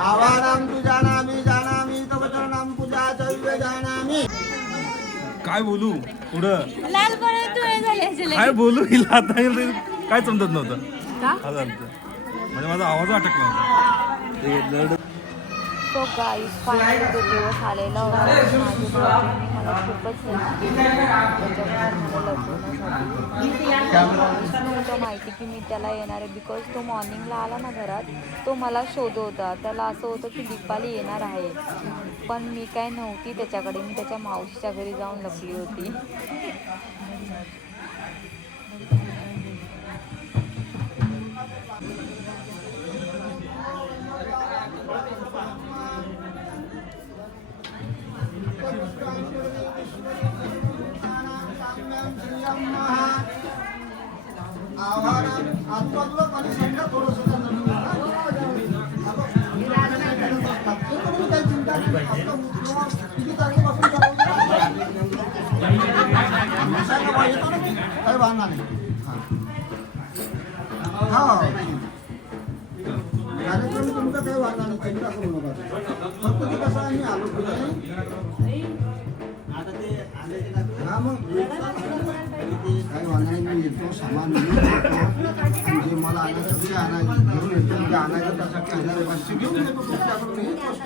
आवाराम तू जानामी तव चरणाम पूजा चैव जानामी. काय बोलू पुढं लाल पळे तू हे झाले काय बोलू हिला आता काय समजत नव्हतं म्हणजे माझा आवाज अटकला होता. तो गाईस फायनली तो दिवस आलेला होता. माझ्या भावाने मला खूपच हेल्प केली त्याच्यामुळे मला लग्नासाठी माहिती की मी त्याला येणार आहे. बिकॉज तो मॉर्निंगला आला ना घरात तो मला शोध होता. त्याला असं होतं की दीपाली येणार आहे पण मी काय नव्हती त्याच्याकडे. मी त्याच्या मावशीच्या घरी जाऊन लपली होती. आजूबाजूला पाणी सांगा थोडंसं किती तारखेपासून काही वाहणार नाही. हा कार्यक्रम तुमचा काही वाहणार नाही. चिंता करू नका. फक्त ते कसं आम्ही आलो हा मग काही वाहणार नाही. मी येतो सामान जे मला आणायचं ते आणायचं घेऊन येतो. ते आणायचं त्यासाठी 1500 घेऊन येतो तुमच्याकडून. हे कष्ट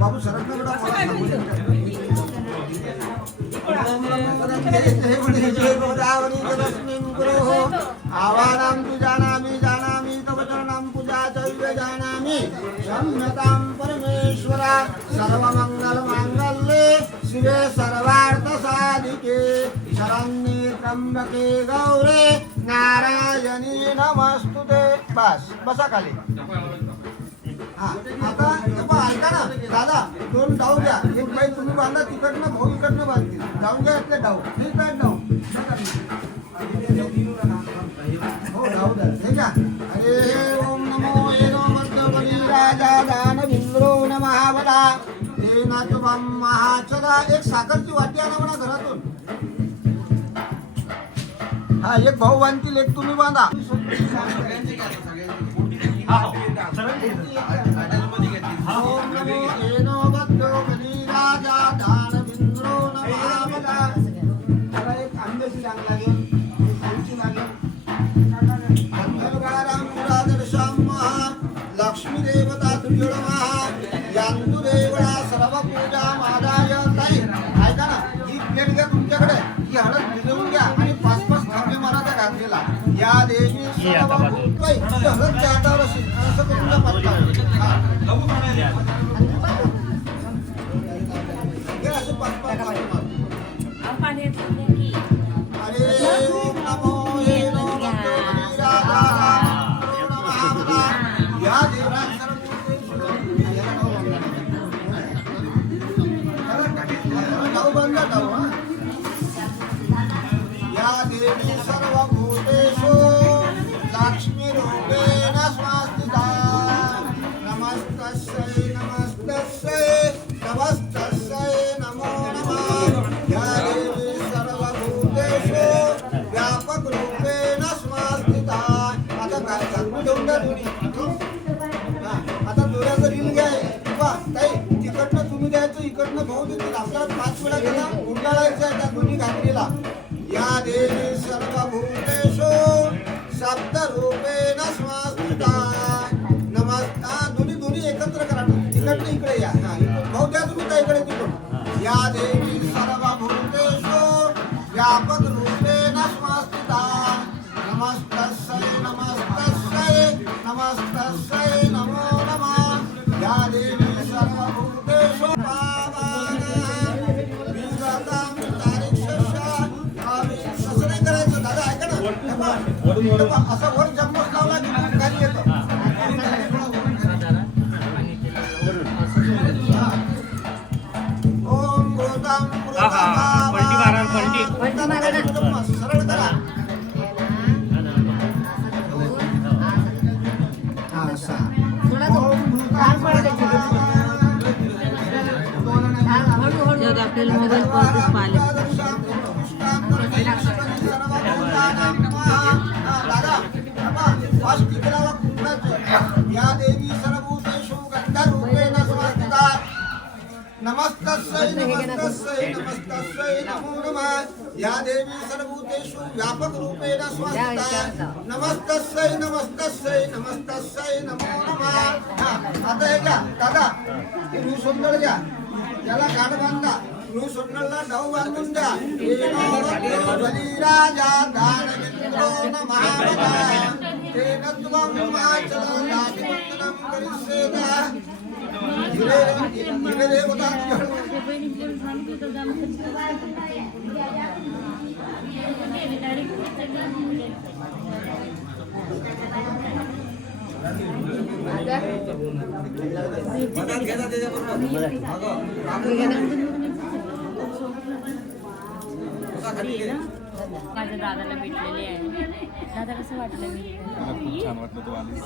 बाबू सरकार आवाराम तू जानामी तव चरणाम पूजा चैव जानामी. क्षम्यतां परमेश्वरा सर्वमंगल मांगल्ये शिवे सर्वार्थ साधिके शरण्ये त्र्यंबके गौरे नारायणी नमस्तुते. बस बसा खाली. आता ऐका ना दादा 2 डाव घ्या. एक बाई तुम्ही बांधा तिकडनं भाऊ इकडनं बांधतील. जाऊन घ्या इथले डाव. ठीक आहे डाव हो डाव द्या. हे घ्या. हरे ओम नमो येनो मद्दबली राजा दानविंद्रो नमः वदा हे नाचोबाम महाचला. एक साखरची वाटी आणा म्हणा घरातून. हा एक भाऊ बांधतील एक तुम्ही बांधा. ओम नमो येनो मद्दबली राजा दानविंद्रो नमः वदा. मला एक आंब्याची रांग लागेल. लक्ष्मी देवता तुझ्या यांतु देवळा सर्व पूजा मादाय ताई. ऐका ना ही प्लेट घ्या तुमच्याकडे. ही हळद भिजवून घ्या आणि 5-5 थांबे मला त्या घातलेला. या देवी सर्व हळद त्या हातावर असेल असं तुमचा पत्ता असं 5-5 अरे ओम नमो येनो मद्दबली राजा या देवा या देवी सर्वभूतेषु लक्ष्मीरूपेण संस्थिता. नमस्तस्यै नमस्तस्यै नमस्तस्यै नमो नमः. या देवी सर्वभूतेषु व्यापकरूपेण संस्थिता. आता काय सांगू देऊन द्या तुम्ही. आता दोऱ्याचं रील घ्या. ताई तिकडनं तुम्ही द्यायचं इकडनं भाऊ देतील. आपल्याला 5 वेळा गेला गुंडाळायचं आहे त्या दोन्ही घातलेला. या देवी सर्वभूतेषु शब्दरूपेण संस्थिता. नमस्कार. दोन्ही एकत्र करा. तिकडनं इकडे या. भाऊ द्या तुम्ही ताईकडे तिकडून. या देवी सर्वभूतेषु व्यापक रूपेण संस्थिता. नमस्तस्यै नमस्तस्यै नमस्तस्यै नमो नमः. या देवी सर्वभूतेषु असं नाही करायचं दादा. ऐका ना असं वर जम्मच लावला की खाली येतं. ओम गोदाम सरळ करा. पुष्प आले या देवी सर्वभूतेषु गन्धरूपेण संस्थिता नमस्तस्यै नमस्तस्यै नमस्तस्यै नमो नमः या देवी सर्वभूतेषु व्यापकरूपेण संस्थिता नमस्तस्यै नमस्तस्यै नमस्तस्यै नमो नमः आता घ्या दादा हे सुंदर घ्या त्याला गाठ बांधा सुंदरला डाऊ बांधून द्या बलिराजा दानविंद्रो नमः तेन त्वं माचलादिवन्दनं करिष्येदा हिरे देवता माझ्या दादाला भेटलेले आहे. दादा कसं वाटलं मी मला खूप छान वाटलं तू आलीस.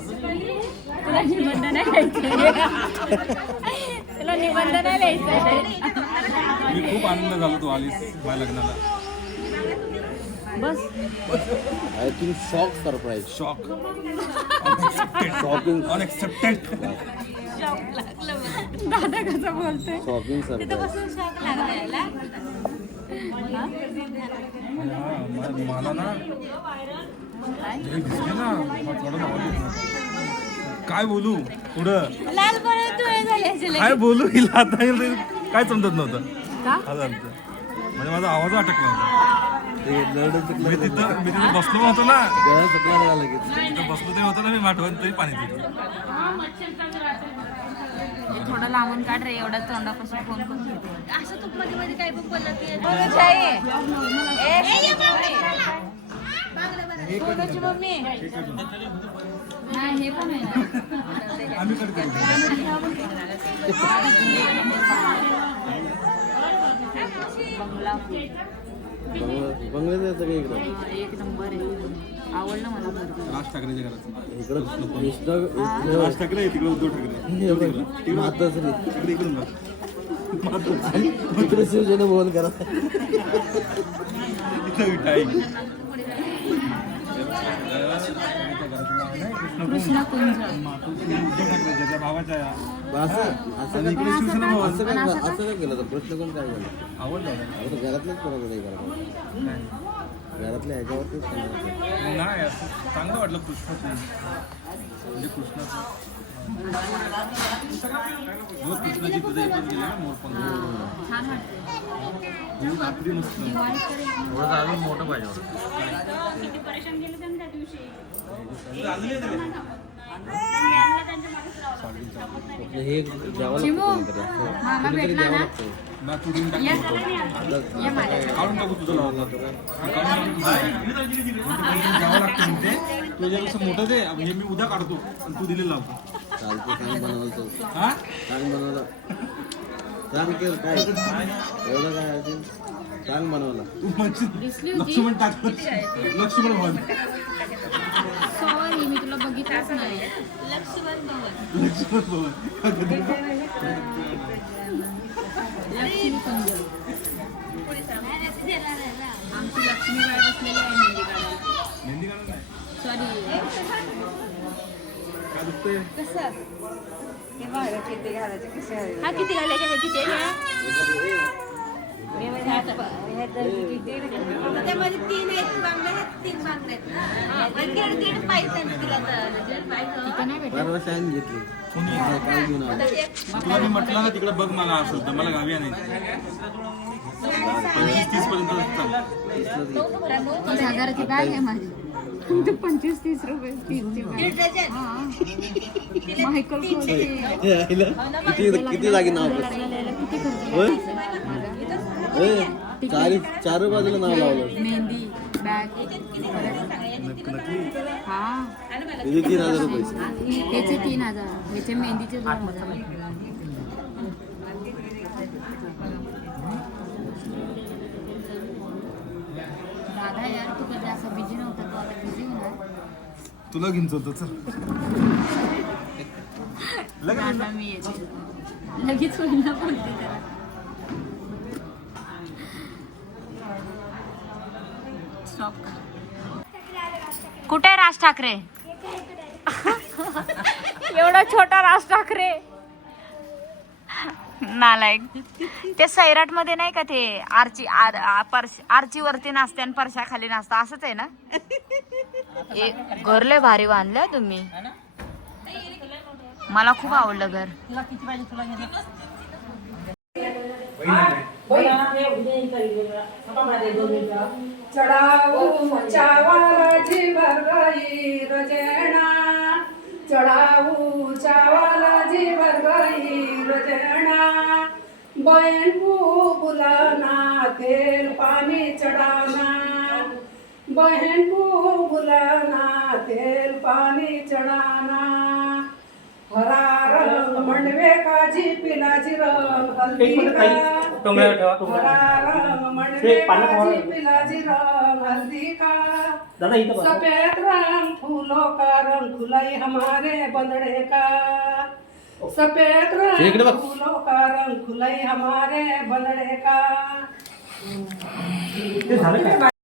तुला निबंध नाही लिहायचं तुला निबंध नाही लिहायचं मी खूप आनंद झालो तू आलीस माझ्या लग्नाला. बस I think shock surprise shock shocking unexpected. दादा कसं बोलतोय शॉकिंग तिथं सरप्राईज बसून शॉक लागला याला मला ना हे दिसले ना मला थोडं आवडलं. काय बोलू पुढं लाल पळे तू हे झाले असेल काय बोलू हिला आता काय समजत नव्हतं. का हा झालं म्हणजे माझा आवाज अटकला होता. ते लढत मी तिथं बसलो होतो ना गळा चुकला झाला लगेच तिथं बसलो ते होतं ना मी माठवण तरी पाणी पिलं. थोडं लांबून काढ रे एवढा तोंडापासून फोन करून असं तू मध्ये मध्ये काय पण बोलला सोनूची मम्मी हा हे पण आहे आम्ही करतो बंगला बंगल्यात यायचं का इकडं एक नंबर आहे आवडलं मला राज ठाकरेच्या घरात. इकडं राज ठाकरे आहे तिकडे उद्धव ठाकरे मातोश्री तिकडे इकडून बघ. इकडे शिवसेना भवन करा इथं विठाई. कृष्ण कुंज उद्धव ठाकरे त्याच्या भावाच्या असं आणि इकडे शिवसेना भवन. असं काय केलं तर प्रश्न कोण काय केलं आवडलं आता घरातलेच करत होते घरात घरातल्या ह्याच्यावरतीच करत होते. नाही असं चांगलं वाटलं कृष्णाचं म्हणजे कृष्णाचं जो कृष्णाची तुझ्या याच्यात गेले ना मोरपंख छान वाटते हे रात्री मस्त थोडं अजून मोठं पाहिजे हे द्यावं चिमू लागतं मामा भेटला ना ना तू देऊन टाक. ये माझ्या काढून टाकू तुझं लावला द्यावं लागतं म्हणते तुझ्यापेक्षा मोठं दे म्हणजे मी उद्या काढतो आणि तू दिलेलं लावतो. चालतं सांग बनवलं तो हा सांग बनवलं सांग केलं काय एवढं काय असेल सांग बनवला तू म्हणशील दिसली होती लक्ष्मण टाकलं लक्ष्मण भवन सॉरी मी तुला बघितलंच नाही लक्ष्मण भवन लक्ष्मी कुंज आमची लक्ष्मी बाई बसलेली आहे मेहंदी काढायला मेहंदी काढत नाही सॉरी काय दुखतंय हा किती घालायचे हे किती आहे त्यामध्ये 3 आहेत बांगड्या आहेत 3 बांगड्या आहेत दीड पाहिजे तिला बरोबर सांग घेतली कोणी काय घेऊन आला तुला मी म्हटलं ना तिकडे बघ मला असेल तर मला गावी आणायचं 25-30 पर्यंत चालेल. 30,000ची बॅग आहे माझी 25-30 रुपये 30ची मायकल किती जागी नाव किती खर्च होय चार बाजूला नाव लावलं मेहंदी बॅग हा किती 3,000 रुपये त्याचे 3,000 ह्याचे मेहंदीचे 2,000 दादा यार तू कधी असा बिझी नव्हता तू आता बिझी होणार तुला घेऊन चालतो चल दादा मी येते लगेच होईल ना बोलते त्याला कुठे आहे राज ठाकरे? एवढा छोटा राज ठाकरे नालायक. ते सैराट मध्ये नाही का ते आरची वरती नाचते आणि परशाखाली नाचतं असंच आहे ना? घर लय भारी बांधलं तुम्ही. मला खूप आवडलं घर. चढ़ाऊ चावल जी भर गई रजना, चढ़ाऊ चावल जी भर गई रजना, बहन को बुलाना तेल पानी चढ़ाना, बहन को बुलाना तेल पानी चढ़ाना, हरा रंग मंडवे का जी पीला जी रंग हल्दी का, हरा रंग मंडवे का जी पीला जी रंग हल्दी का, सफेद रंग फूलों का रंग खुलाई हमारे बंदड़े का, सफेद रंग फूलों का रंग खुलाई हमारे बंदड़े का.